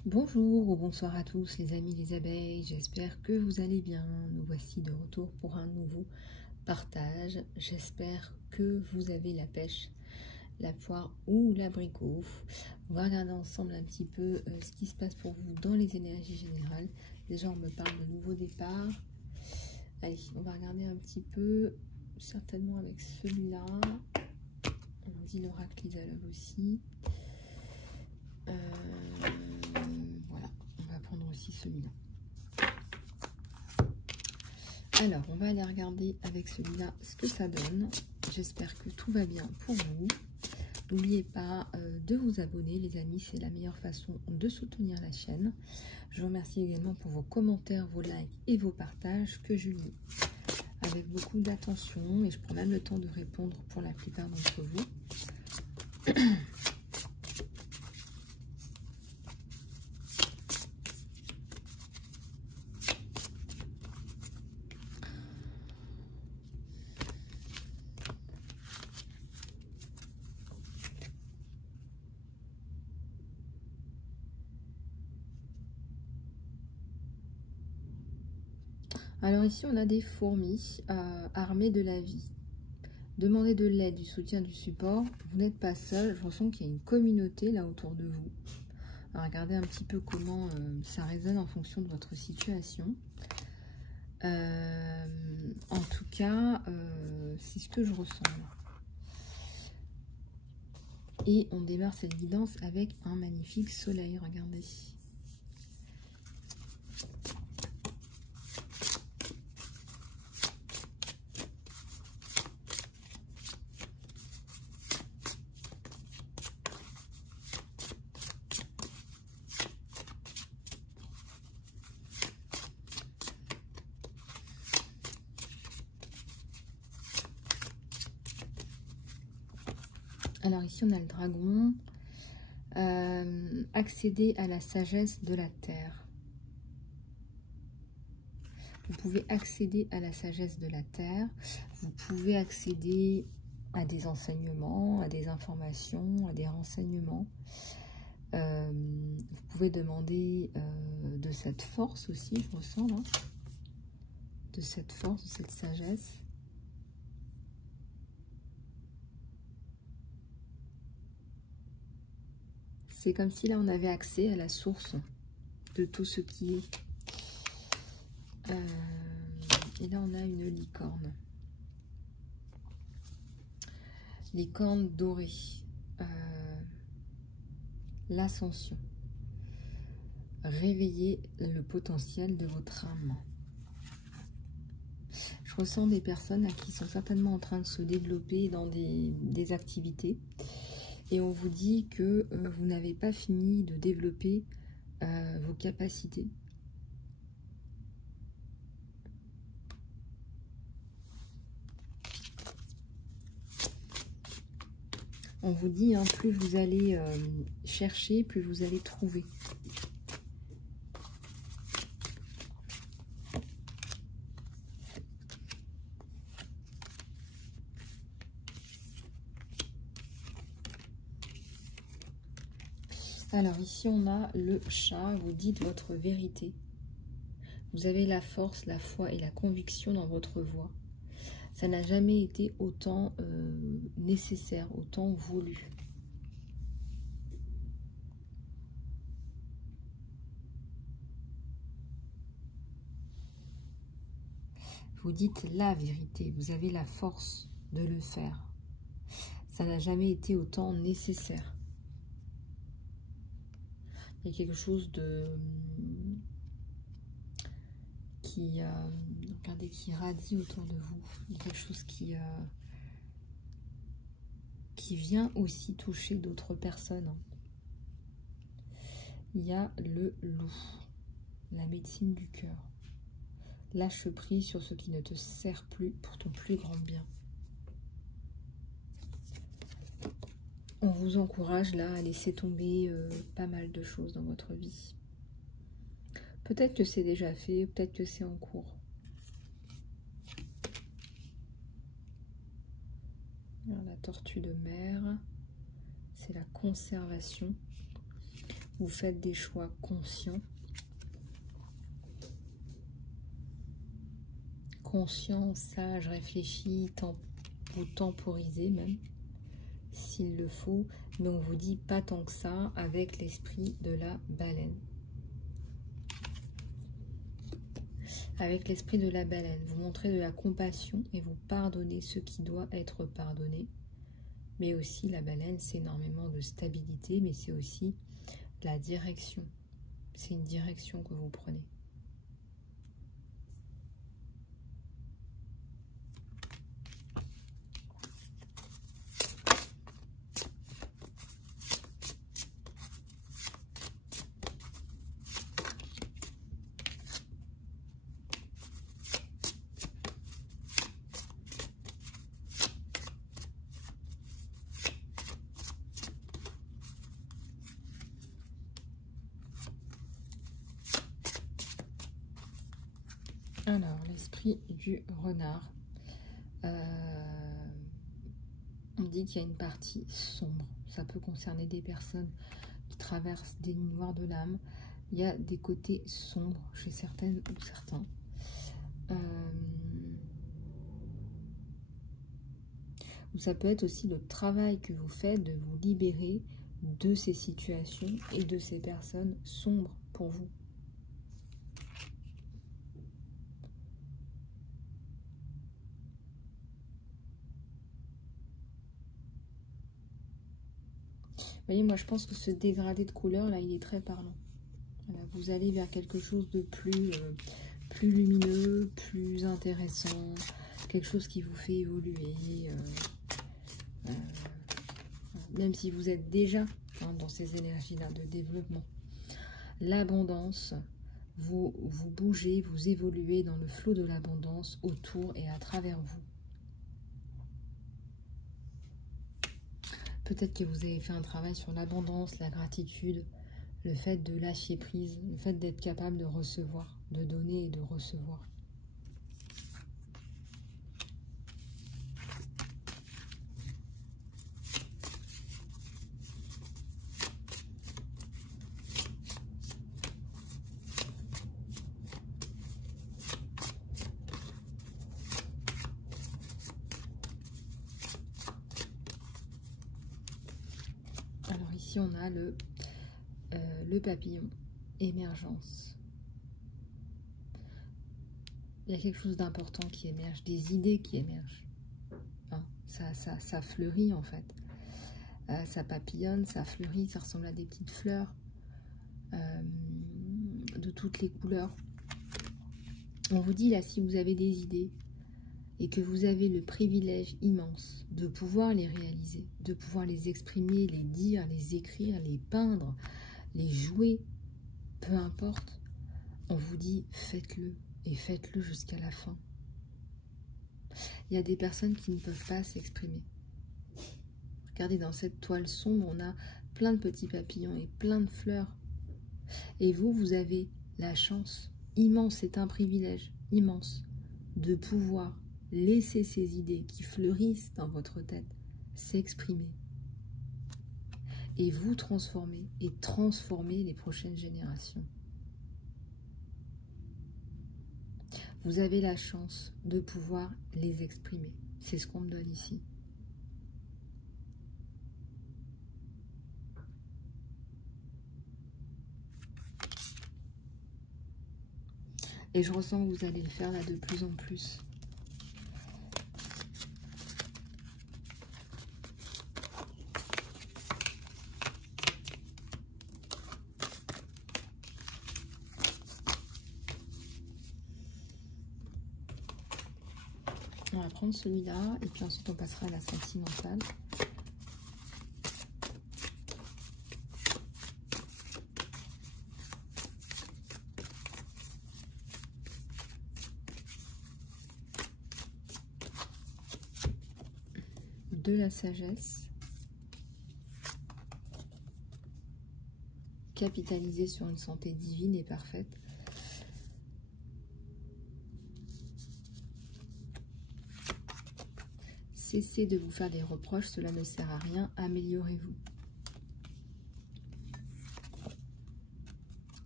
Bonjour ou bonsoir à tous les amis les abeilles, j'espère que vous allez bien. Nous voici de retour pour un nouveau partage. J'espère que vous avez la pêche, la poire ou l'abricot. On va regarder ensemble un petit peu ce qui se passe pour vous dans les énergies générales. Déjà on me parle de nouveau départ. Allez, on va regarder un petit peu, certainement avec celui-là. On dit l'oracle Isalove aussi. Voilà, on va prendre aussi celui-là. Alors, on va aller regarder avec celui-là ce que ça donne. J'espère que tout va bien pour vous. N'oubliez pas de vous abonner, les amis. C'est la meilleure façon de soutenir la chaîne. Je vous remercie également pour vos commentaires, vos likes et vos partages que je lis avec beaucoup d'attention. Et je prends même le temps de répondre pour la plupart d'entre vous. Alors ici, on a des fourmis armées de la vie. Demandez de l'aide, du soutien, du support. Vous n'êtes pas seul. Je ressens qu'il y a une communauté là autour de vous. Alors, regardez un petit peu comment ça résonne en fonction de votre situation. En tout cas, c'est ce que je ressens. Et on démarre cette guidance avec un magnifique soleil. Regardez. Alors ici, on a le dragon. Accéder à la sagesse de la terre. Vous pouvez accéder à la sagesse de la terre. Vous pouvez accéder à des enseignements, à des informations, à des renseignements. Vous pouvez demander de cette force aussi, je ressens là. De cette force, de cette sagesse. C'est comme si là on avait accès à la source de tout ce qui est. Et là on a une licorne. Licorne dorée. L'ascension. Réveillez le potentiel de votre âme. Je ressens des personnes qui sont certainement en train de se développer dans des activités. Et on vous dit que vous n'avez pas fini de développer vos capacités. On vous dit, hein, plus vous allez chercher, plus vous allez trouver. Alors ici, on a le chat. Vous dites votre vérité. Vous avez la force, la foi et la conviction dans votre voix. Ça n'a jamais été autant nécessaire, autant voulu. Vous dites la vérité. Vous avez la force de le faire. Ça n'a jamais été autant nécessaire. Il y a quelque chose de regardez, qui radie autour de vous. Il y a quelque chose qui vient aussi toucher d'autres personnes. Il y a le loup, la médecine du cœur. Lâche prise sur ce qui ne te sert plus pour ton plus grand bien. On vous encourage là à laisser tomber pas mal de choses dans votre vie. Peut-être que c'est déjà fait, peut-être que c'est en cours. Alors, la tortue de mer, c'est la conservation. Vous faites des choix conscients. Conscient, sage, réfléchi, vous temporisez même, s'il le faut. Mais on vous dit pas tant que ça avec l'esprit de la baleine. Avec l'esprit de la baleine, vous montrez de la compassion et vous pardonnez ce qui doit être pardonné. Mais aussi, la baleine, c'est énormément de stabilité, mais c'est aussi la direction. C'est une direction que vous prenez. Alors, l'esprit du renard. On dit qu'il y a une partie sombre. Ça peut concerner des personnes qui traversent des nuits noires de l'âme. Il y a des côtés sombres chez certaines ou certains. Ou ça peut être aussi le travail que vous faites de vous libérer de ces situations et de ces personnes sombres pour vous. Vous voyez, moi je pense que ce dégradé de couleur là, il est très parlant. Voilà, vous allez vers quelque chose de plus lumineux, plus intéressant, quelque chose qui vous fait évoluer. Même si vous êtes déjà dans ces énergies-là de développement. L'abondance, vous bougez, vous évoluez dans le flot de l'abondance autour et à travers vous. Peut-être que vous avez fait un travail sur l'abondance, la gratitude, le fait de lâcher prise, le fait d'être capable de recevoir, de donner et de recevoir. Alors ici on a le papillon, émergence. Il y a quelque chose d'important qui émerge, des idées qui émergent. Hein, ça fleurit en fait. Ça papillonne, ça fleurit, ça ressemble à des petites fleurs de toutes les couleurs. On vous dit là, si vous avez des idées et que vous avez le privilège immense de pouvoir les réaliser, de pouvoir les exprimer, les dire, les écrire, les peindre, les jouer, peu importe, on vous dit faites-le et faites-le jusqu'à la fin. Il y a des personnes qui ne peuvent pas s'exprimer. Regardez, dans cette toile sombre, on a plein de petits papillons et plein de fleurs. Et vous, vous avez la chance immense, c'est un privilège immense, de pouvoir laisser ces idées qui fleurissent dans votre tête s'exprimer. Et vous transformer et transformer les prochaines générations. Vous avez la chance de pouvoir les exprimer. C'est ce qu'on me donne ici. Et je ressens que vous allez le faire là de plus en plus. On va prendre celui-là et puis ensuite on passera à la sentimentale. De la sagesse. Capitaliser sur une santé divine et parfaite. Cessez de vous faire des reproches, cela ne sert à rien, améliorez-vous.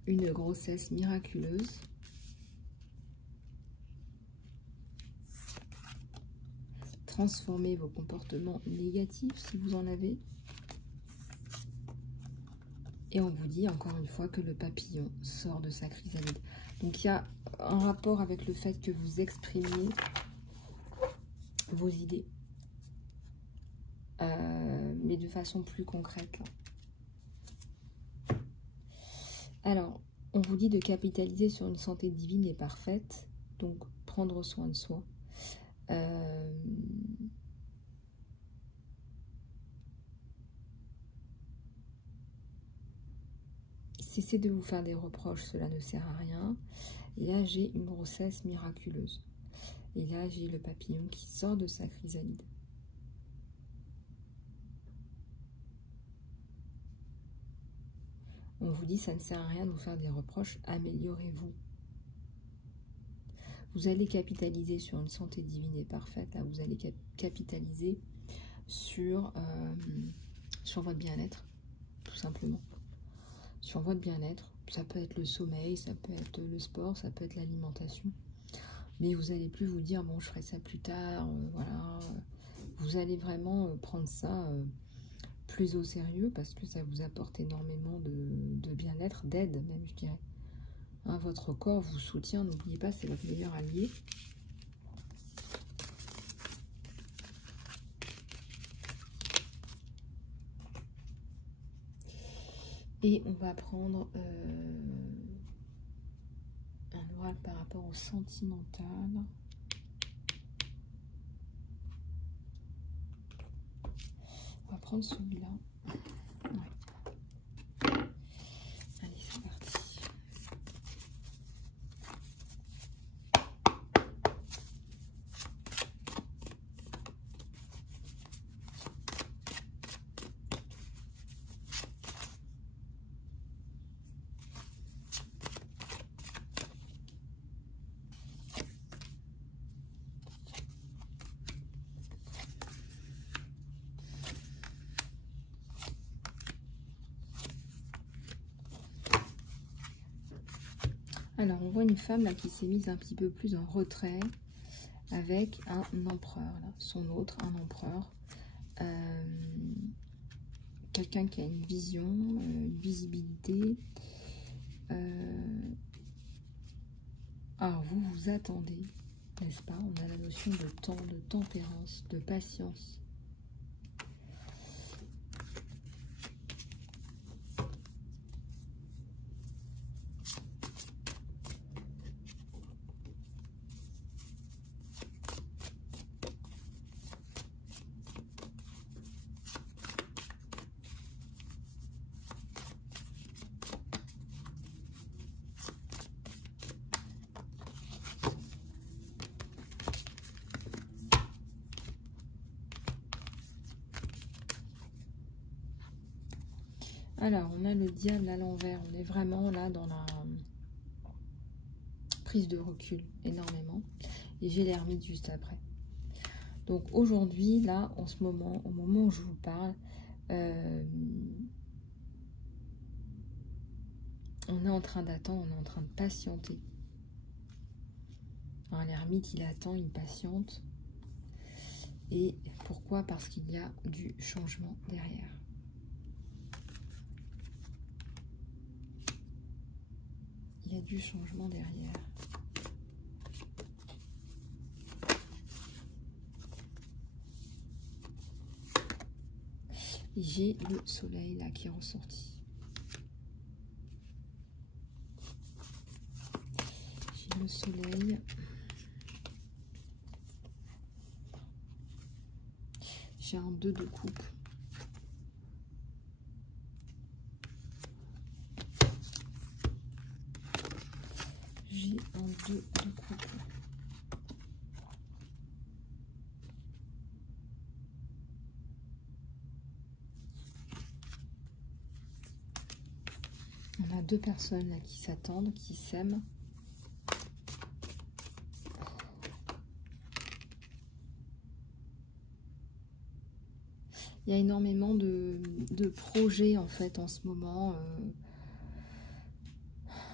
une grossesse miraculeuse. Transformez vos comportements négatifs si vous en avez. Et on vous dit encore une fois que le papillon sort de sa chrysalide. Donc il y a un rapport avec le fait que vous exprimiez vos idées. Mais de façon plus concrète. Là. Alors, on vous dit de capitaliser sur une santé divine et parfaite. Donc, prendre soin de soi. Cessez de vous faire des reproches, cela ne sert à rien. Et là, j'ai une grossesse miraculeuse. Et là, j'ai le papillon qui sort de sa chrysalide. On vous dit, ça ne sert à rien de vous faire des reproches, améliorez-vous. Vous allez capitaliser sur une santé divine et parfaite. Là, vous allez capitaliser sur votre bien-être, tout simplement. Sur votre bien-être, ça peut être le sommeil, ça peut être le sport, ça peut être l'alimentation. Mais vous n'allez plus vous dire, bon, je ferai ça plus tard, voilà. Vous allez vraiment prendre ça plus au sérieux parce que ça vous apporte énormément de bien-être, d'aide même, je dirais. Hein, votre corps vous soutient, n'oubliez pas, c'est votre meilleur allié. Et on va prendre un oracle par rapport au sentimental. On va prendre celui-là. Ouais. Allez, c'est parti. Alors, on voit une femme là qui s'est mise un petit peu plus en retrait avec un empereur, là. Son autre, un empereur. Quelqu'un qui a une vision, une visibilité. Alors, vous vous attendez, n'est-ce pas? On a la notion de temps, de tempérance, de patience. Alors, on a le diable à l'envers. On est vraiment là dans la prise de recul, énormément. Et j'ai l'ermite juste après. Donc, aujourd'hui, là, en ce moment, au moment où je vous parle, on est en train d'attendre, on est en train de patienter. L'ermite, il attend, il patiente. Et pourquoi? Parce qu'il y a du changement derrière. Il y a du changement derrière. J'ai le soleil là qui est ressorti. J'ai le soleil. J'ai un 2 de coupe. J'ai un 2 de coupe. On a 2 personnes là qui s'attendent, qui s'aiment. Il y a énormément de projets en fait en ce moment.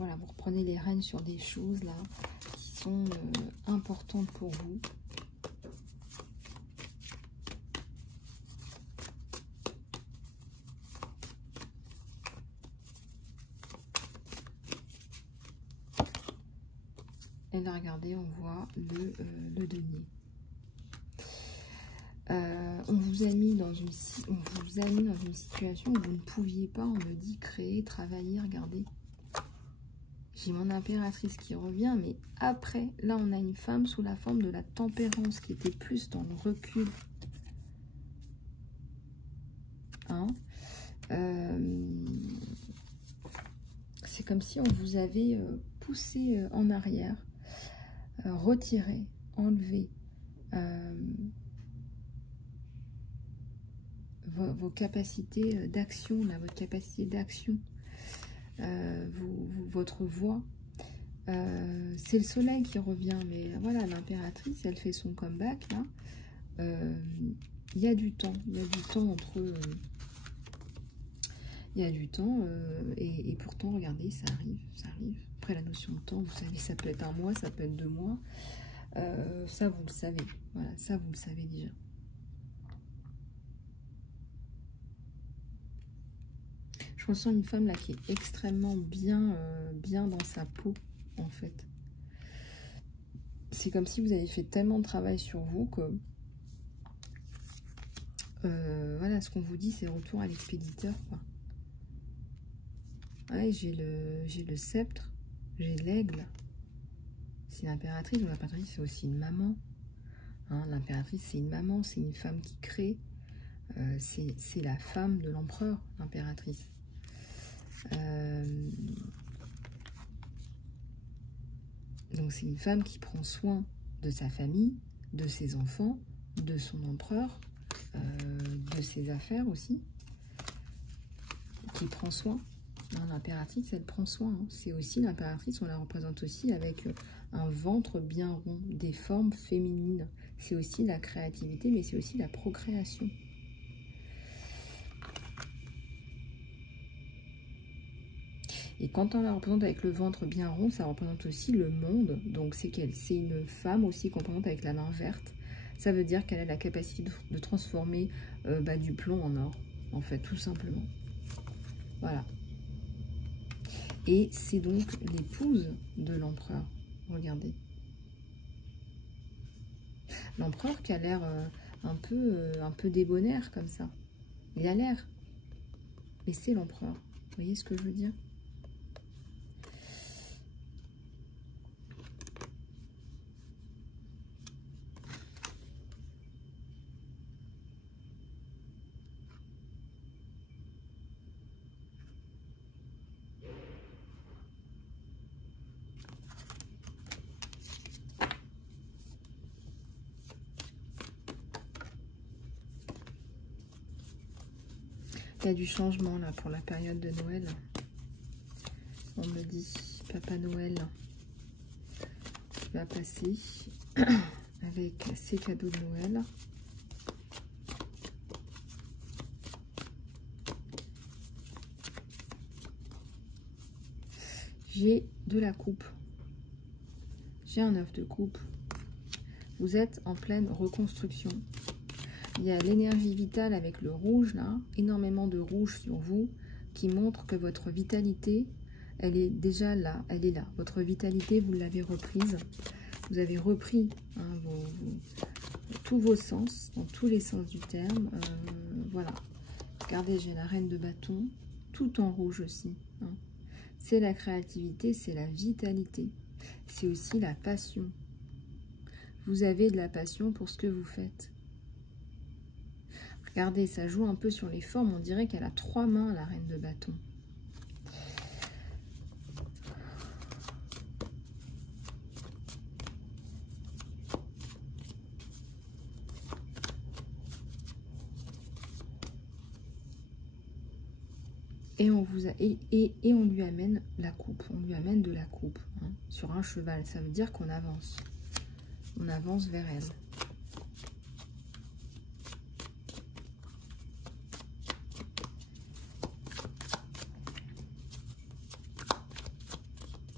voilà, vous reprenez les rênes sur des choses là qui sont importantes pour vous. Et là, regardez, on voit le denier. On vous a mis dans une situation où vous ne pouviez pas, on me dit, créer, travailler. Regardez, j'ai mon impératrice qui revient, mais après, là, on a une femme sous la forme de la tempérance qui était plus dans le recul. Hein, c'est comme si on vous avait poussé en arrière, retiré, enlevé vos capacités d'action, votre capacité d'action, votre voix. C'est le soleil qui revient, mais voilà, l'impératrice, elle fait son comeback là. Il y a du temps, entre... il y a du temps, et pourtant, regardez, ça arrive. Après, la notion de temps, vous savez, ça peut être un mois, ça peut être 2 mois. Ça, vous le savez. Voilà, ça, vous le savez déjà. Je ressens une femme là qui est extrêmement bien dans sa peau, en fait. C'est comme si vous avez fait tellement de travail sur vous que... voilà, ce qu'on vous dit, c'est retour à l'expéditeur, quoi. Ouais, j'ai le sceptre, j'ai l'aigle. C'est l'impératrice. L'impératrice, c'est aussi une maman. Hein, l'impératrice, c'est une maman, c'est une femme qui crée. C'est la femme de l'empereur, l'impératrice. Donc, c'est une femme qui prend soin de sa famille, de ses enfants, de son empereur, de ses affaires aussi. Qui prend soin. L'impératrice, elle prend soin. Hein. C'est aussi l'impératrice, on la représente aussi avec un ventre bien rond, des formes féminines. C'est aussi la créativité, mais c'est aussi la procréation. Et quand on la représente avec le ventre bien rond, ça représente aussi le monde. Donc c'est qu'elle, c'est une femme aussi qu'on représente avec la main verte. Ça veut dire qu'elle a la capacité de transformer du plomb en or, en fait, tout simplement. Voilà. Et c'est donc l'épouse de l'empereur. Regardez. L'empereur qui a l'air un peu débonnaire comme ça. Il a l'air. Et c'est l'empereur. Vous voyez ce que je veux dire? Il y a du changement là pour la période de Noël. On me dit Papa Noël va passer avec ses cadeaux de Noël. J'ai de la coupe. J'ai un œuf de coupe. Vous êtes en pleine reconstruction. Il y a l'énergie vitale avec le rouge, là, énormément de rouge sur vous, qui montre que votre vitalité, elle est déjà là, elle est là. Votre vitalité, vous l'avez reprise. Vous avez repris hein, tous vos sens, dans tous les sens du terme. Voilà. Regardez, j'ai la reine de bâton, tout en rouge aussi. Hein. C'est la créativité, c'est la vitalité. C'est aussi la passion. Vous avez de la passion pour ce que vous faites. Regardez, ça joue un peu sur les formes. On dirait qu'elle a 3 mains, la reine de bâton. Et on, on lui amène la coupe. On lui amène de la coupe hein, sur un cheval. Ça veut dire qu'on avance. On avance vers elle.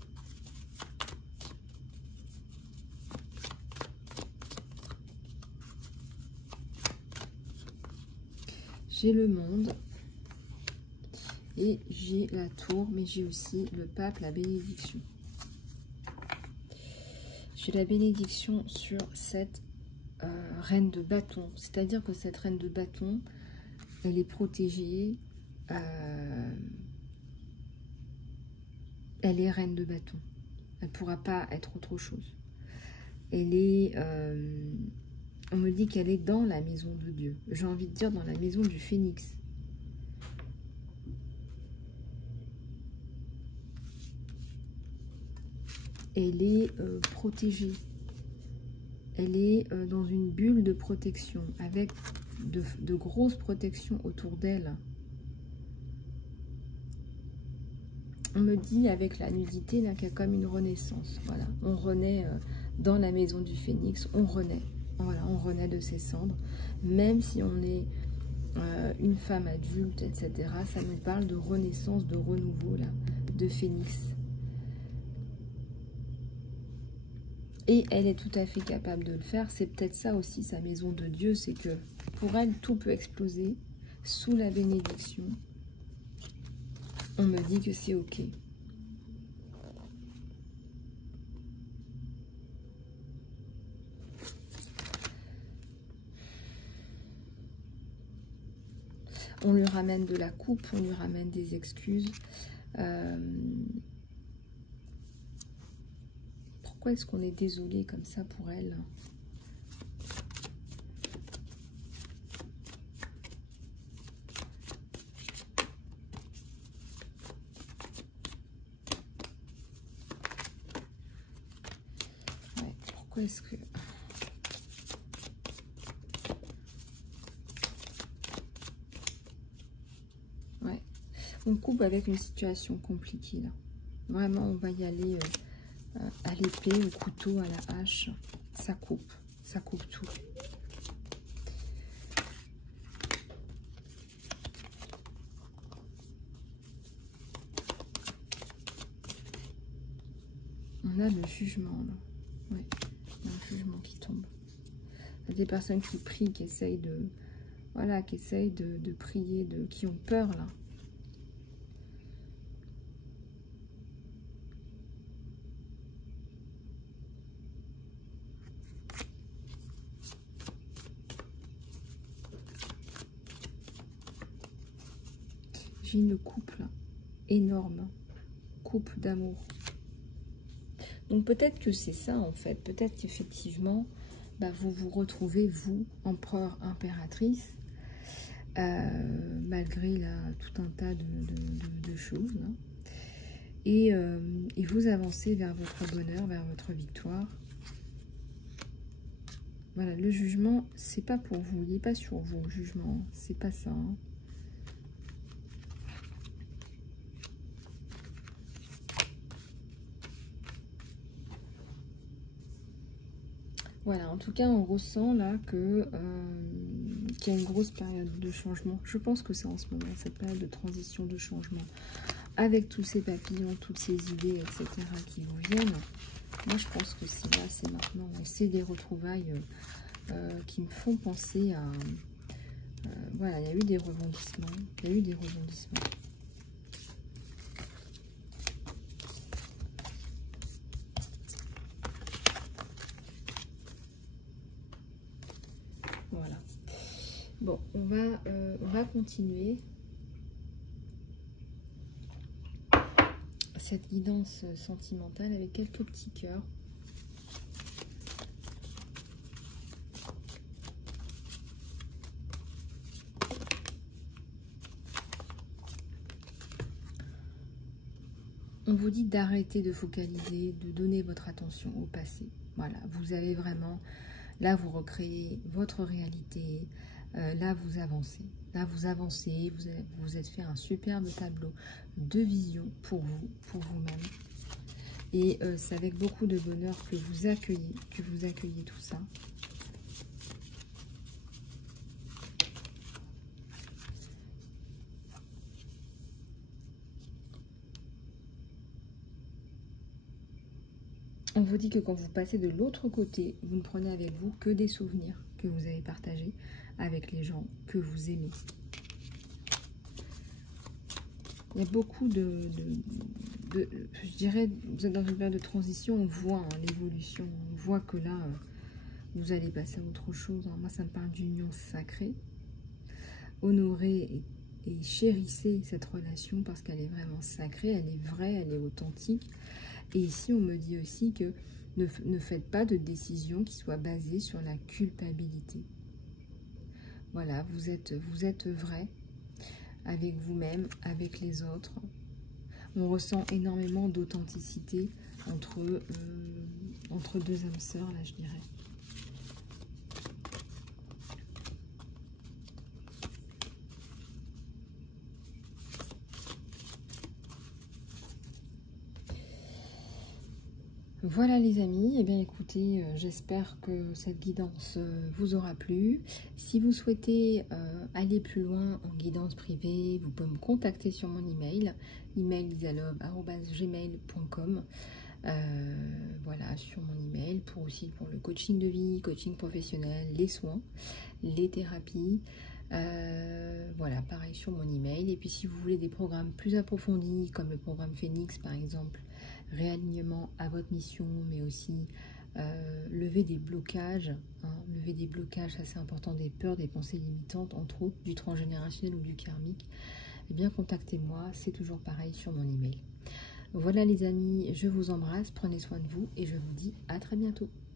j'ai le monde et j'ai la tour, mais j'ai aussi le pape, la bénédiction. J'ai la bénédiction sur cette reine de bâton, c'est-à-dire que cette reine de bâton, elle est protégée, elle est reine de bâton, elle ne pourra pas être autre chose. Elle est, on me dit qu'elle est dans la maison de Dieu, j'ai envie de dire dans la maison du phénix. Elle est protégée. Elle est dans une bulle de protection, avec de grosses protections autour d'elle. On me dit avec la nudité là qu'il y a comme une renaissance. Voilà, on renaît dans la maison du phénix, on renaît. Voilà, on renaît de ses cendres. Même si on est une femme adulte, etc., ça nous parle de renaissance, de renouveau là, de phénix. Et elle est tout à fait capable de le faire. C'est peut-être ça aussi sa maison de Dieu, c'est que pour elle, tout peut exploser sous la bénédiction. On me dit que c'est ok. On lui ramène de la coupe, on lui ramène des excuses. Pourquoi est-ce qu'on est désolé comme ça pour elle? Ouais, pourquoi est-ce que... Ouais, on coupe avec une situation compliquée là. Vraiment, on va y aller... à l'épée, au couteau, à la hache, ça coupe tout. On a le jugement là, ouais, il y a un jugement qui tombe. Il y a des personnes qui prient, qui essayent de, voilà, qui essayent de prier, qui ont peur là. J'ai une couple énorme, couple d'amour. Donc peut-être que c'est ça en fait, peut-être qu'effectivement, bah, vous vous retrouvez, vous, empereur, impératrice, malgré là, tout un tas de choses. Là. Et vous avancez vers votre bonheur, vers votre victoire. Voilà, le jugement, c'est pas pour vous, il n'est pas sur vous, le jugement, c'est pas ça. Hein. Voilà, en tout cas, on ressent là que qu'il y a une grosse période de changement. Je pense que c'est en ce moment, cette période de transition, de changement. Avec tous ces papillons, toutes ces idées, etc. qui vous viennent. Moi, je pense que c'est là, c'est maintenant. C'est des retrouvailles qui me font penser à... voilà, il y a eu des rebondissements. Il y a eu des rebondissements. Voilà. Bon, on va continuer cette guidance sentimentale avec quelques petits cœurs. On vous dit d'arrêter de focaliser, de donner votre attention au passé. Voilà, vous avez vraiment... Là, vous recréez votre réalité. Là, vous avancez. Là, vous avancez. Vous êtes fait un superbe tableau de vision pour vous, pour vous-même. Et c'est avec beaucoup de bonheur que vous accueillez tout ça. On vous dit que quand vous passez de l'autre côté, vous ne prenez avec vous que des souvenirs que vous avez partagés avec les gens que vous aimez. Il y a beaucoup je dirais, vous êtes dans une période de transition, on voit hein, l'évolution, on voit que là, vous allez passer à autre chose. Hein. Moi, ça me parle d'union sacrée. Honorez et chérissez cette relation parce qu'elle est vraiment sacrée, elle est vraie, elle est authentique. Et ici, on me dit aussi que ne faites pas de décision qui soit basée sur la culpabilité. Voilà, vous êtes vrai avec vous-même, avec les autres. On ressent énormément d'authenticité entre deux âmes sœurs, là, je dirais. Voilà les amis, eh bien écoutez, j'espère que cette guidance vous aura plu. Si vous souhaitez aller plus loin en guidance privée, vous pouvez me contacter sur mon email, email.isalove@gmail.com. Voilà, sur mon email, pour le coaching de vie, coaching professionnel, les soins, les thérapies. Voilà, pareil sur mon email. Et puis si vous voulez des programmes plus approfondis, comme le programme Phoenix par exemple, réalignement à votre mission, mais aussi lever des blocages, hein, lever des blocages assez importants, des peurs, des pensées limitantes, entre autres, du transgénérationnel ou du karmique, eh bien contactez-moi, c'est toujours pareil sur mon email. Voilà les amis, je vous embrasse, prenez soin de vous et je vous dis à très bientôt.